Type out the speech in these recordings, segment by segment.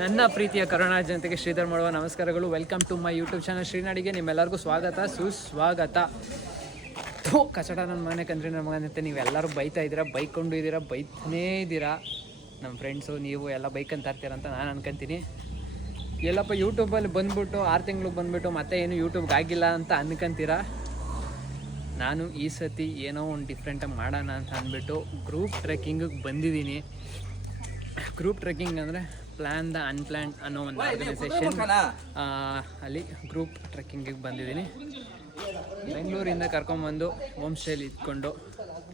ನನ್ನ ಪ್ರೀತಿಯ ಕರುಣಾ ಜನತೆಗೆ ಶ್ರೀಧರ್ ಮಾಡುವ ನಮಸ್ಕಾರಗಳು. Welcome to my YouTube channel ಶ್ರೀನಾಡಿಗೆ ನಿಮ್ಮೆಲ್ಲರಿಗೂ ಸ್ವಾಗತ ಸುಸ್ವಾಗತ. ಕಚಡ ನನ್ನ ಮನೆ ಕಂಡ್ರಿ ನನ್ನ ಮಗನಂತೆ ನೀವೆಲ್ಲರೂ ಬೈತಾ ಇದ್ದೀರಾ, ಬೈಕೊಂಡು ಇದ್ದೀರಾ, ಬೈತಾನೇ ಇದ್ದೀರಾ. ನಮ್ಮ ಫ್ರೆಂಡ್ಸು ನೀವು ಎಲ್ಲ ಬೈಕ್ ಅಂತ ಇರ್ತೀರಂತ ನಾನು ಅನ್ಕೊಂತೀನಿ. ಎಲ್ಲಪ್ಪ ಯೂಟ್ಯೂಬಲ್ಲಿ ಬಂದುಬಿಟ್ಟು 6 ತಿಂಗ್ಳಿಗೆ ಬಂದುಬಿಟ್ಟು ಮತ್ತೆ ಏನು ಯೂಟ್ಯೂಬ್ಗೆ ಆಗಿಲ್ಲ ಅಂತ ಅನ್ಕೊಂತೀರಾ. ನಾನು ಈ ಸತಿ ಏನೋ ಒಂದು ಡಿಫ್ರೆಂಟಾಗಿ ಮಾಡೋಣ ಅಂತ ಅಂದ್ಬಿಟ್ಟು ಗ್ರೂಪ್ ಟ್ರೆಕ್ಕಿಂಗಿಗೆ ಬಂದಿದ್ದೀನಿ. ಗ್ರೂಪ್ ಟ್ರೆಕ್ಕಿಂಗ್ ಅಂದರೆ ಪ್ಲ್ಯಾನ್ ದ ಅನ್ಪ್ಲ್ಯಾನ್ ಅನ್ನೋ ಒಂದು ಆರ್ಗನೈಸೇಷನ್, ಅಲ್ಲಿ ಗ್ರೂಪ್ ಟ್ರೆಕ್ಕಿಂಗಿಗೆ ಬಂದಿದ್ದೀನಿ. ಬೆಂಗಳೂರಿಂದ ಕರ್ಕೊಂಬಂದು ಹೋಮ್ ಸ್ಟೇಲಿ ಇದ್ಕೊಂಡು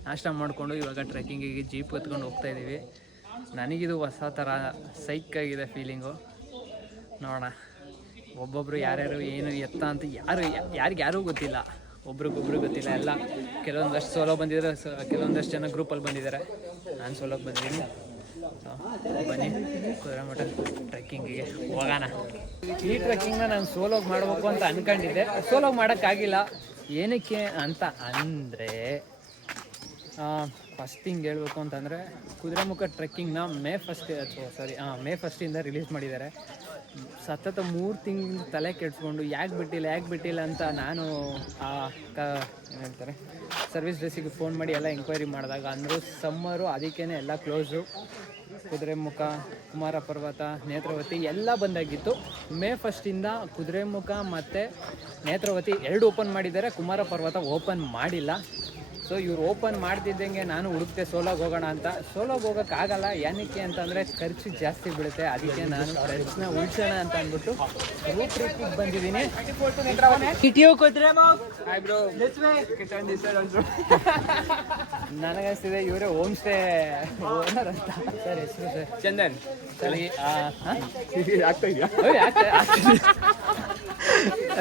ನಾಷ್ಟ ಮಾಡಿಕೊಂಡು ಇವಾಗ ಟ್ರೆಕ್ಕಿಂಗಿಗೆ ಜೀಪ್ ಎತ್ಕೊಂಡು ಹೋಗ್ತಾಯಿದ್ದೀವಿ. ನನಗಿದು ಹೊಸ ಥರ ಸೈಕಾಗಿದೆ ಫೀಲಿಂಗು. ನೋಡೋಣ, ಒಬ್ಬೊಬ್ಬರು ಯಾರ್ಯಾರು ಏನು ಎತ್ತ ಅಂತ ಯಾರಿಗೂ ಗೊತ್ತಿಲ್ಲ, ಒಬ್ರಿಗೊಬ್ರು ಗೊತ್ತಿಲ್ಲ. ಎಲ್ಲ ಕೆಲವೊಂದಷ್ಟು ಸೋಲೋ ಬಂದಿದ್ದಾರೆ, ಕೆಲವೊಂದಷ್ಟು ಜನ ಗ್ರೂಪಲ್ಲಿ ಬಂದಿದ್ದಾರೆ. ನಾನು ಸೋಲೋಗೆ ಬಂದಿದ್ದೀನಿ. ಬನ್ನಿ ಕುದುರೆಮುಖ ಟ್ರೆಕ್ಕಿಂಗಿಗೆ ಹೋಗೋಣ. ಈ ಟ್ರೆಕ್ಕಿಂಗ್ನ ನಾನು ಸೋಲೋಗಿ ಮಾಡಬೇಕು ಅಂತ ಅಂದ್ಕೊಂಡಿದ್ದೆ, ಸೋಲೋಗಿ ಮಾಡೋಕ್ಕಾಗಿಲ್ಲ. ಏನಕ್ಕೆ ಅಂತ ಅಂದರೆ, ಫಸ್ಟ್ ಥಿಂಗ್ ಹೇಳ್ಬೇಕು ಅಂತಂದರೆ ಕುದುರೆಮುಖ ಟ್ರೆಕ್ಕಿಂಗ್ನ ಮೇ 1 ರಿಲೀಸ್ ಮಾಡಿದ್ದಾರೆ. ಸತತ 3 ತಿಂಗಳು ತಲೆ ಕೆಡಿಸ್ಕೊಂಡು ಯಾಕೆ ಬಿಟ್ಟಿಲ್ಲ ಅಂತ ನಾನು ಏನಂತಾರೆ ಸರ್ವಿಸ್ ಡ್ರೆಸ್ಸಿಗೆ ಫೋನ್ ಮಾಡಿ ಎಲ್ಲ ಎಂಕ್ವೈರಿ ಮಾಡಿದಾಗ ಅಂದರು ಸಮ್ಮರು, ಅದಕ್ಕೇ ಎಲ್ಲ ಕ್ಲೋಸು. ಕುದುರೆಮುಖ, ಕುಮಾರ ಪರ್ವತ, ನೇತ್ರಾವತಿ ಎಲ್ಲ ಬಂದಾಗಿತ್ತು. ಮೇ 1 ಕುದುರೆಮುಖ ಮತ್ತು ನೇತ್ರಾವತಿ 2 ಓಪನ್ ಮಾಡಿದ್ದಾರೆ, ಕುಮಾರ ಪರ್ವತ ಓಪನ್ ಮಾಡಿಲ್ಲ. ಸೊ ಇವ್ರು ಓಪನ್ ಮಾಡ್ತಿದ್ದಂಗೆ ನಾನು ಹುಡುಕ್ತೆ ಸೋಲೋಗಿ ಹೋಗೋಣ ಅಂತ. ಸೋಲೋಗಿ ಹೋಗೋಕ್ಕಾಗಲ್ಲ, ಏನಕ್ಕೆ ಅಂತಂದರೆ ಖರ್ಚು ಜಾಸ್ತಿ ಬೀಳುತ್ತೆ. ಅದಕ್ಕೆ ನಾನು ಖರ್ಚನ್ನ ಉಳಿಸೋಣ ಅಂತ ಅಂದ್ಬಿಟ್ಟು ಗ್ರೂಪ್ ಟ್ರಿಪ್ಪಿಗೆ ಬಂದಿದ್ದೀನಿ. ನನಗನ್ನಿಸ್ತಿದೆ ಇವರೇ ಹೋಮ್ ಸ್ಟೇ ಓನರ್ ಅಂತ. ಸರ್ ಹೆಸರು ಸರ್ ಚಂದನ್. ಸರಿ,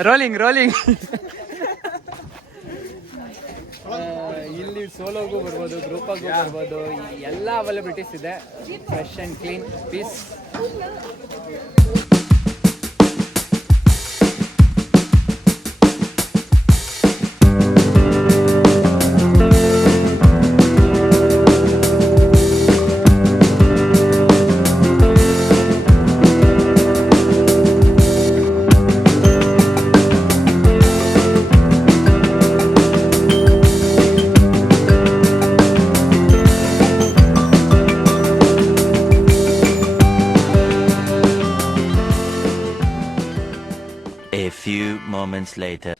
ರೋಲಿಂಗ್. ಇಲ್ಲಿ ಸೋಲೋಗೂ ಬರ್ಬೋದು, ಗ್ರೂಪಾಗೂ ಬರ್ಬೋದು, ಎಲ್ಲ ಅವೈಲಬಿಲಿಟೀಸ್ ಇದೆ. Fresh and clean piece. A few moments later.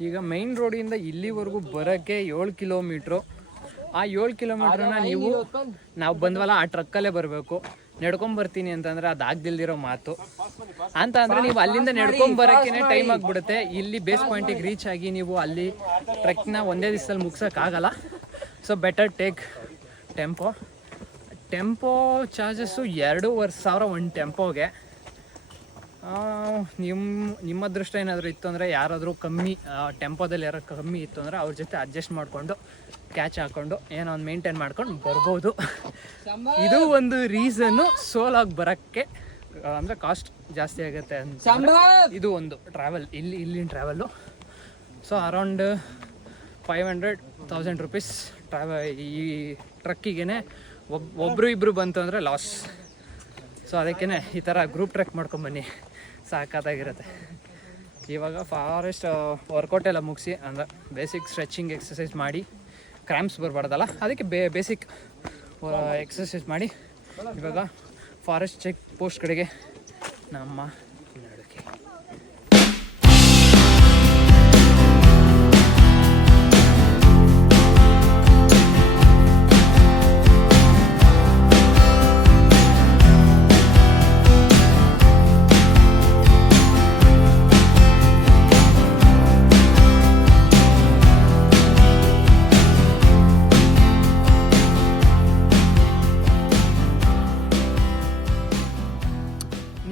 ಈಗ ಮೈನ್ ರೋಡಿಂದ ಇಲ್ಲಿವರೆಗೂ ಬರೋಕ್ಕೆ 7 ಕಿಲೋಮೀಟ್ರು. ಆ 7 ಕಿಲೋಮೀಟ್ರನ್ನ ನಾವು ಬಂದ್ವಲ್ಲ ಆ ಟ್ರಕ್ಕಲ್ಲೇ ಬರಬೇಕು. ನಡ್ಕೊಂಬರ್ತೀನಿ ಅಂತಂದರೆ ಅದು ಆಗ್ದಿಲ್ದಿರೋ ಮಾತು. ಅಂತ ಅಂದರೆ ನೀವು ಅಲ್ಲಿಂದ ನಡ್ಕೊಂಬರೋಕ್ಕೇ ಟೈಮ್ ಆಗಿಬಿಡುತ್ತೆ. ಇಲ್ಲಿ ಬೇಸ್ ಪಾಯಿಂಟಿಗೆ ರೀಚ್ ಆಗಿ ನೀವು ಅಲ್ಲಿ ಟ್ರೆಕ್ನ ಒಂದೇ ದಿವಸದಲ್ಲಿ ಮುಗ್ಸೋಕ್ಕಾಗಲ್ಲ. So better take tempo charges 2,500 ಒಂದು ಟೆಂಪೋಗೆ. ನಿಮ್ಮ ಅದೃಷ್ಟ ಏನಾದರೂ ಇತ್ತು ಅಂದರೆ, ಯಾರಾದರೂ ಕಮ್ಮಿ ಟೆಂಪೋದಲ್ಲಿ ಯಾರೋ ಕಮ್ಮಿ ಇತ್ತು ಅಂದರೆ ಅವ್ರ ಜೊತೆ ಅಡ್ಜಸ್ಟ್ ಮಾಡಿಕೊಂಡು ಕ್ಯಾಚ್ ಹಾಕ್ಕೊಂಡು ಏನೋ ಒಂದು ಮೇಂಟೈನ್ ಮಾಡ್ಕೊಂಡು ಬರ್ಬೋದು. ಇದು ಒಂದು ರೀಸನ್ನು ಸೋಲಾಗಿ ಬರೋಕ್ಕೆ, ಅಂದರೆ ಕಾಸ್ಟ್ ಜಾಸ್ತಿ ಆಗುತ್ತೆ ಅಂತ. ಇದು ಒಂದು ಟ್ರಾವೆಲ್, ಇಲ್ಲಿನ ಟ್ರಾವೆಲ್ಲು. ಸೊ ಅರೌಂಡ್ 500,000 rupees ಈ ಟ್ರಕ್ಕಿಗೆ. ಒಬ್ಬರು ಇಬ್ಬರು ಬಂತು ಅಂದರೆ ಲಾಸ್. ಸೊ ಅದಕ್ಕೇ ಈ ಥರ ಗ್ರೂಪ್ ಟ್ರೆಕ್ ಮಾಡ್ಕೊಂಬನ್ನಿ, ಸಾಕಾಗಿರುತ್ತೆ. ಇವಾಗ ಫಾರೆಸ್ಟ್ ವರ್ಕೌಟ್ ಎಲ್ಲ ಮುಗಿಸಿ, ಅಂದರೆ ಬೇಸಿಕ್ ಸ್ಟ್ರೆಚಿಂಗ್ ಎಕ್ಸಸೈಸ್ ಮಾಡಿ, ಕ್ರ್ಯಾಂಪ್ಸ್ ಬರಬಾರ್ದಲ್ಲ, ಅದಕ್ಕೆ ಬೇಸಿಕ್ ಎಕ್ಸಸೈಸ್ ಮಾಡಿ ಇವಾಗ ಫಾರೆಸ್ಟ್ ಚೆಕ್ ಪೋಸ್ಟ್ ಕಡೆಗೆ ನಮ್ಮ ನಡುಗೆ.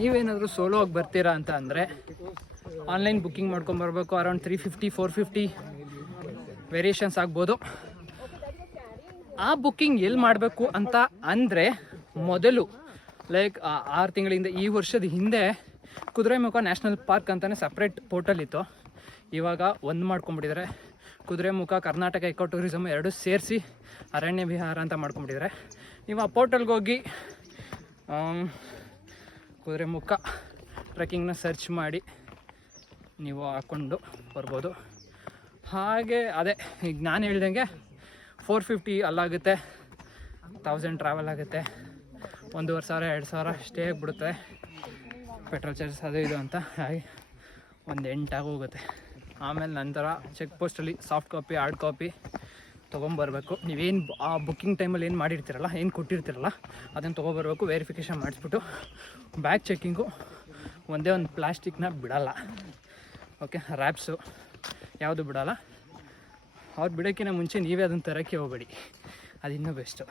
ನೀವೇನಾದರೂ ಸೋಲೋ ಆಗಿ ಬರ್ತೀರಾ ಅಂತ ಅಂದರೆ ಆನ್ಲೈನ್ ಬುಕ್ಕಿಂಗ್ ಮಾಡ್ಕೊಂಬರ್ಬೇಕು. ಅರೌಂಡ್ 350-450 ವೇರಿಯೇಷನ್ಸ್ ಆಗ್ಬೋದು. ಆ ಬುಕ್ಕಿಂಗ್ ಎಲ್ಲಿ ಮಾಡಬೇಕು ಅಂತ ಅಂದರೆ, ಮೊದಲು ಲೈಕ್ 6 ತಿಂಗಳಿಂದ ಈ ವರ್ಷದ ಹಿಂದೆ ಕುದುರೆಮುಖ ನ್ಯಾಷನಲ್ ಪಾರ್ಕ್ ಅಂತಲೇ ಸಪ್ರೇಟ್ ಪೋರ್ಟಲ್ ಇತ್ತು, ಇವಾಗ ಒಂದು ಮಾಡ್ಕೊಂಬಿಟ್ಟಿದ್ದಾರೆ. ಕುದುರೆಮುಖ ಕರ್ನಾಟಕ ಎಕೋ ಟೂರಿಸಮ್ ಎರಡೂ ಸೇರಿಸಿ ಅರಣ್ಯ ವಿಹಾರ ಅಂತ ಮಾಡ್ಕೊಂಬಿಟ್ಟಿದ್ದಾರೆ. ನೀವು ಆ ಪೋರ್ಟಲ್ಗೆ ಹೋಗಿ ಕುದುರೆಮುಖ ಟ್ರೆಕ್ಕಿಂಗ್ನ ಸರ್ಚ್ ಮಾಡಿ ನೀವು ಹಾಕ್ಕೊಂಡು ಬರ್ಬೋದು. ಹಾಗೆ ಅದೇ ಈಗ ನಾನು ಹೇಳ್ದಂಗೆ 450 ಅಲ್ಲಾಗುತ್ತೆ, 1000 ಟ್ರಾವೆಲ್ ಆಗುತ್ತೆ, 1500 2000 ಸ್ಟೇ ಆಗಿಬಿಡುತ್ತೆ, ಪೆಟ್ರೋಲ್ ಚಾರ್ಜಸ್ ಅದು ಇದು ಅಂತ. ಹಾಗೆ ಒಂದು 8 ಆಗೋಗುತ್ತೆ. ಆಮೇಲೆ ನಂತರ ಚೆಕ್ ಪೋಸ್ಟಲ್ಲಿ ಸಾಫ್ಟ್ ಕಾಪಿ ಹಾರ್ಡ್ ಕಾಪಿ ತೊಗೊಂಬರ್ಬೇಕು. ನೀವೇನು ಆ ಬುಕ್ಕಿಂಗ್ ಟೈಮಲ್ಲಿ ಏನು ಮಾಡಿರ್ತೀರಲ್ಲ, ಏನು ಕೊಟ್ಟಿರ್ತೀರಲ್ಲ ಅದನ್ನು ತೊಗೊಬರ್ಬೇಕು. ವೆರಿಫಿಕೇಷನ್ ಮಾಡಿಸ್ಬಿಟ್ಟು ಬ್ಯಾಗ್ ಚೆಕ್ಕಿಂಗು ಒಂದೇ ಒಂದು ಪ್ಲಾಸ್ಟಿಕ್ನ ಬಿಡೋಲ್ಲ. ಓಕೆ, ರ್ಯಾಪ್ಸು ಯಾವುದು ಬಿಡೋಲ್ಲ. ಅವ್ರು ಬಿಡೋಕ್ಕಿಂತ ಮುಂಚೆ ನೀವೇ ಅದನ್ನು ತರೋಕ್ಕೆ ಹೋಗಬೇಡಿ, ಅದು ಇನ್ನೂ ಬೆಸ್ಟು.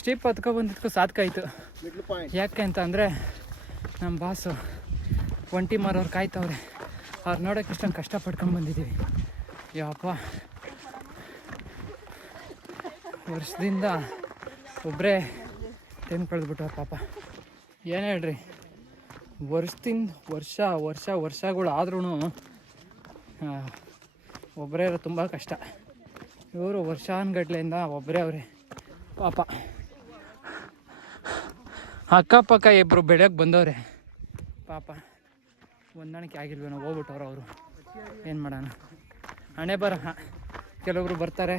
ಸ್ಟೀಪ್ ಹತ್ಕೊಬಂದಿದ್ಕೋ ಸಾತ್ಕಾಯ್ತು. ಯಾಕೆ ಅಂತ ಅಂದರೆ ನಮ್ಮ ಬಾಸು ಒಂಟಿ ಮಾರೋರು ಕಾಯ್ತವ್ರೆ, ಅವ್ರು ನೋಡೋಕೆ ಇಷ್ಟೊಂದು ಕಷ್ಟಪಡ್ಕೊಂಡು ಬಂದಿದ್ದೀವಿ. ಯಪ್ಪ, ವರ್ಷದಿಂದ ಒಬ್ಬರೇ ಟೈಮ್ ಕಳೆದ್ಬಿಟ್ಟವ್ರು ಪಾಪ. ಏನು ಹೇಳ್ರಿ, ವರ್ಷಗಳು ಆದ್ರೂ ಒಬ್ಬರೇ ಇರೋ ತುಂಬ ಕಷ್ಟ. ಇವರು ವರ್ಷಾನುಗಟ್ಲೆಯಿಂದ ಒಬ್ಬರೇ ಅವರೇ ಪಾಪ. ಅಕ್ಕಪಕ್ಕ ಇಬ್ಬರು ಬೆಳೆಯೋಕೆ ಬಂದವ್ರೆ ಪಾಪ, ಹೊಂದಾಣಿಕೆ ಆಗಿಲ್ವೇನೋ, ಹೋಗ್ಬಿಟ್ಟವ್ರು ಅವರು. ಏನು ಮಾಡೋಣ, ಹಣೆ ಬರಹ. ಕೆಲವರು ಬರ್ತಾರೆ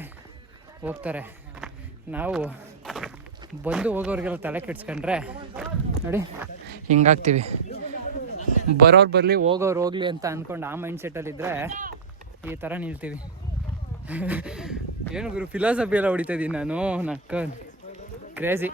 ಹೋಗ್ತಾರೆ, ನಾವು ಬಂದು ಹೋಗೋರಿಗೆಲ್ಲ ತಲೆ ಕೆಡ್ಸ್ಕೊಂಡ್ರೆ ನೋಡಿ ಹಿಂಗಾಗ್ತೀವಿ. ಬರೋರು ಬರಲಿ ಹೋಗೋರು ಹೋಗಲಿ ಅಂತ ಅಂದ್ಕೊಂಡು ಆ ಮೈಂಡ್ಸೆಟ್ಟಲ್ಲಿದ್ದರೆ ಈ ಥರ ನಿಲ್ತೀವಿ. ಏನು ಗುರು ಫಿಲಾಸಫಿ ಎಲ್ಲ ಹೊಡಿತಾ ಇದ್ದೀನಿ ನಾನು, ನಕ್ಕ ಕ್ರೇಜಿ.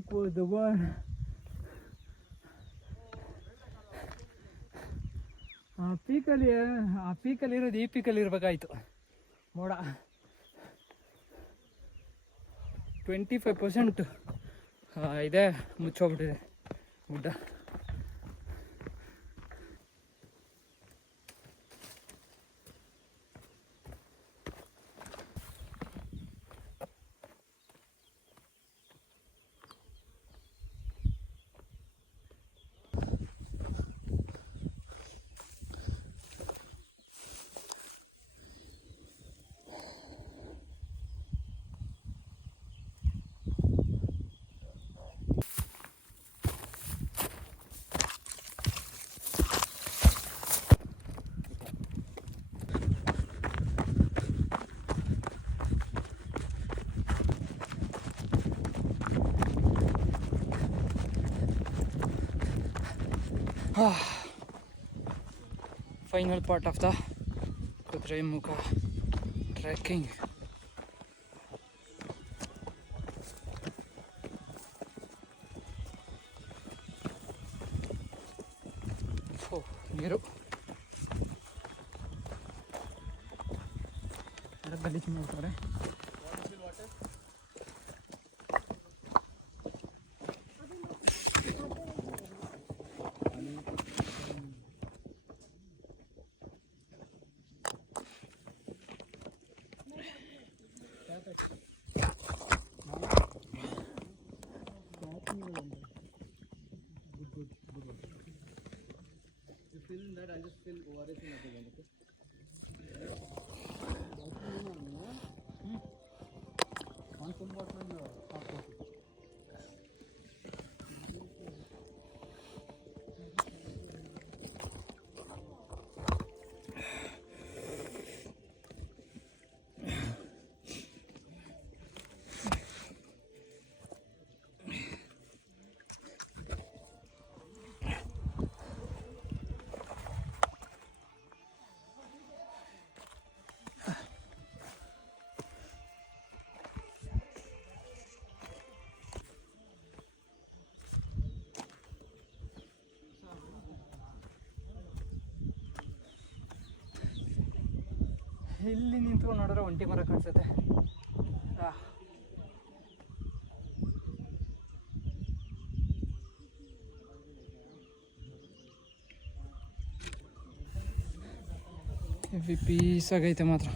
ಅಂಕು ದುಬಾರ್ ಪೀಕಲ್ಲಿ ಇರೋದು ಈ ಪೀಕಲ್ಲಿ ಇರಬೇಕಾಯ್ತು. ಮೋಡ 25% ಇದೆ, ಮುಚ್ಚೋಗ್ಬಿಟ್ಟಿದೆ ಗುಡ್ಡ. Final part of the Kudraimukha trekking. ನೀರು ಗಲೀಜು ಮಾಡ್ತಾರೆ. ಇಲ್ಲಿ ನಿಂತ್ಕೊಂಡು ನೋಡಿದ್ರೆ ಒಂಟಿ ಮರ ಕಾಣಿಸುತ್ತೆ. ಹೆವಿ ಪೀಸ್ ಆಗೈತೆ ಮಾತ್ರ.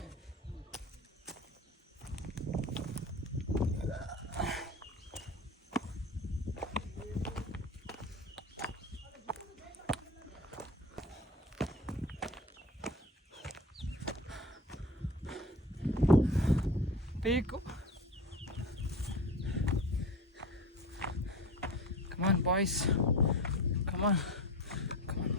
Pico. Come on, boys. Come on. Come on.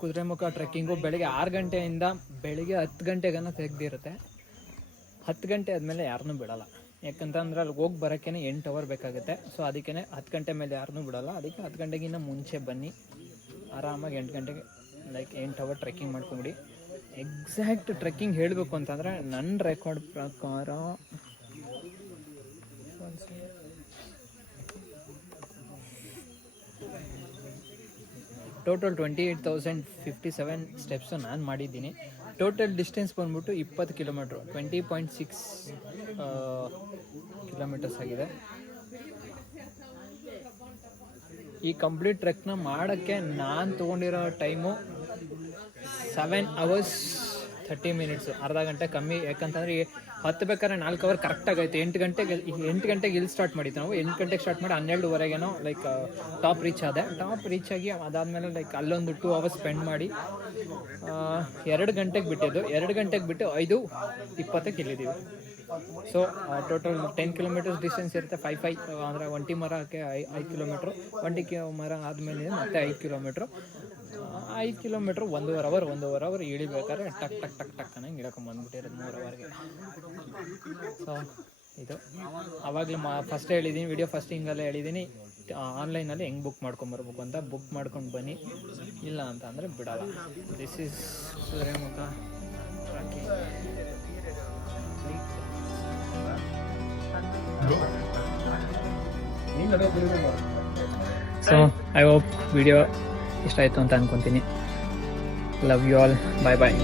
Kudremukh trekking ಬೆಳಿಗ್ಗೆ 6 ಗಂಟೆಯಿಂದ ಬೆಳಿಗ್ಗೆ 10 ಗಂಟೆಗನ್ನ ತೆಗ್ದಿರುತ್ತೆ. 10 ಗಂಟೆ ಆದಮೇಲೆ ಯಾರನ್ನೂ ಬಿಡಲ್ಲ, ಯಾಕಂತಂದ್ರೆ ಅಲ್ಲಿ ಹೋಗಿ ಬರೋಕ್ಕೇ 8 ಅವರ್ ಬೇಕಾಗುತ್ತೆ. ಸೊ ಅದಕ್ಕೇ 10 ಗಂಟೆ ಮೇಲೆ ಯಾರನ್ನೂ ಬಿಡಲ್ಲ. ಅದಕ್ಕೆ 10 ಗಂಟೆಗಿಂತ ಮುಂಚೆ ಬನ್ನಿ, ಆರಾಮಾಗಿ 8 ಗಂಟೆಗೆ 8 ಅವರ್ ಟ್ರೆಕ್ಕಿಂಗ್ ಮಾಡ್ಕೊಂಬಿಡಿ. ಎಕ್ಸಾಕ್ಟ್ ಟ್ರೆಕ್ಕಿಂಗ್ ಹೇಳಬೇಕು ಅಂತಂದರೆ ನನ್ನ ರೆಕಾರ್ಡ್ ಪ್ರಕಾರ ಟೋಟಲ್ 28,057 ಸ್ಟೆಪ್ಸು ನಾನು ಮಾಡಿದ್ದೀನಿ. ಟೋಟಲ್ ಡಿಸ್ಟೆನ್ಸ್ ಬಂದ್ಬಿಟ್ಟು 20 ಕಿಲೋಮೀಟ್ರು, 20.6 ಕಿಲೋಮೀಟರ್ಸ್ ಆಗಿದೆ. ಈ ಕಂಪ್ಲೀಟ್ ಟ್ರೆಕ್ನ ಮಾಡೋಕ್ಕೆ ನಾನು ತೊಗೊಂಡಿರೋ ಟೈಮು 7 hours 30 minutes, ಅರ್ಧ ಗಂಟೆ ಕಮ್ಮಿ. ಯಾಕಂತಂದರೆ ಹತ್ತಬೇಕಾದ್ರೆ 4 ಅವರ್ ಕರೆಕ್ಟಾಗೈತೆ. 8 ಗಂಟೆಗೆ ಇಲ್ಲಿ ಸ್ಟಾರ್ಟ್ ಮಾಡಿದ್ದು ನಾವು. 8 ಗಂಟೆಗೆ ಸ್ಟಾರ್ಟ್ ಮಾಡಿ 12ವರೆಗೇನೋ ಲೈಕ್ ಟಾಪ್ ರೀಚ್ ಆಗಿ ಅದಾದಮೇಲೆ ಲೈಕ್ ಅಲ್ಲೊಂದು 2 hours ಸ್ಪೆಂಡ್ ಮಾಡಿ 2 ಗಂಟೆಗೆ ಬಿಟ್ಟಿದ್ದು. 2 ಗಂಟೆಗೆ ಬಿಟ್ಟು 5:20ಕ್ಕೆ ಇಲ್ಲಿದ್ದೀವಿ. ಸೊ ಟೋಟಲ್ 10 ಕಿಲೋಮೀಟರ್ಸ್ ಡಿಸ್ಟೆನ್ಸ್ ಇರುತ್ತೆ. 5 ಅಂದರೆ ಒಂಟಿ ಮರಕ್ಕೆ 5 ಕಿಲೋಮೀಟ್ರು, ಒಂಟಿ ಮರ ಆದಮೇಲೆ ಮತ್ತೆ 5 ಕಿಲೋಮೀಟ್ರು. 5 ಕಿಲೋಮೀಟ್ರ್ 1.5 ಅವರ್ ಇಳಿಬೇಕಾದ್ರೆ ಟಕ್ ಟಕ್ ಟಕ್ ಟಕ್ ಅನ್ನಂಗೆ ಇಳ್ಕೊಂಬಂದ್ಬಿಟ್ಟಿರೋದು 3 ಅವರ್ಗೆ. ಸೊ ಇದು ಆವಾಗಲೇ ಫಸ್ಟ್ ಹೇಳಿದ್ದೀನಿ, ವಿಡಿಯೋ ಫಸ್ಟಿಂಗಲ್ಲೇ ಹೇಳಿದ್ದೀನಿ, ಆನ್ಲೈನಲ್ಲಿ ಹೆಂಗೆ ಬುಕ್ ಮಾಡ್ಕೊಂಬರ್ಬೇಕು ಅಂತ. ಬುಕ್ ಮಾಡ್ಕೊಂಡು ಬನ್ನಿ, ಇಲ್ಲ ಅಂತ ಅಂದರೆ ಬಿಡಲ್ಲ. This is Kudremukh trekking. So I hope video ಇಷ್ಟ ಆಯಿತು ಅಂತ ಅಂದ್ಕೊತೀನಿ. Love you all, bye bye.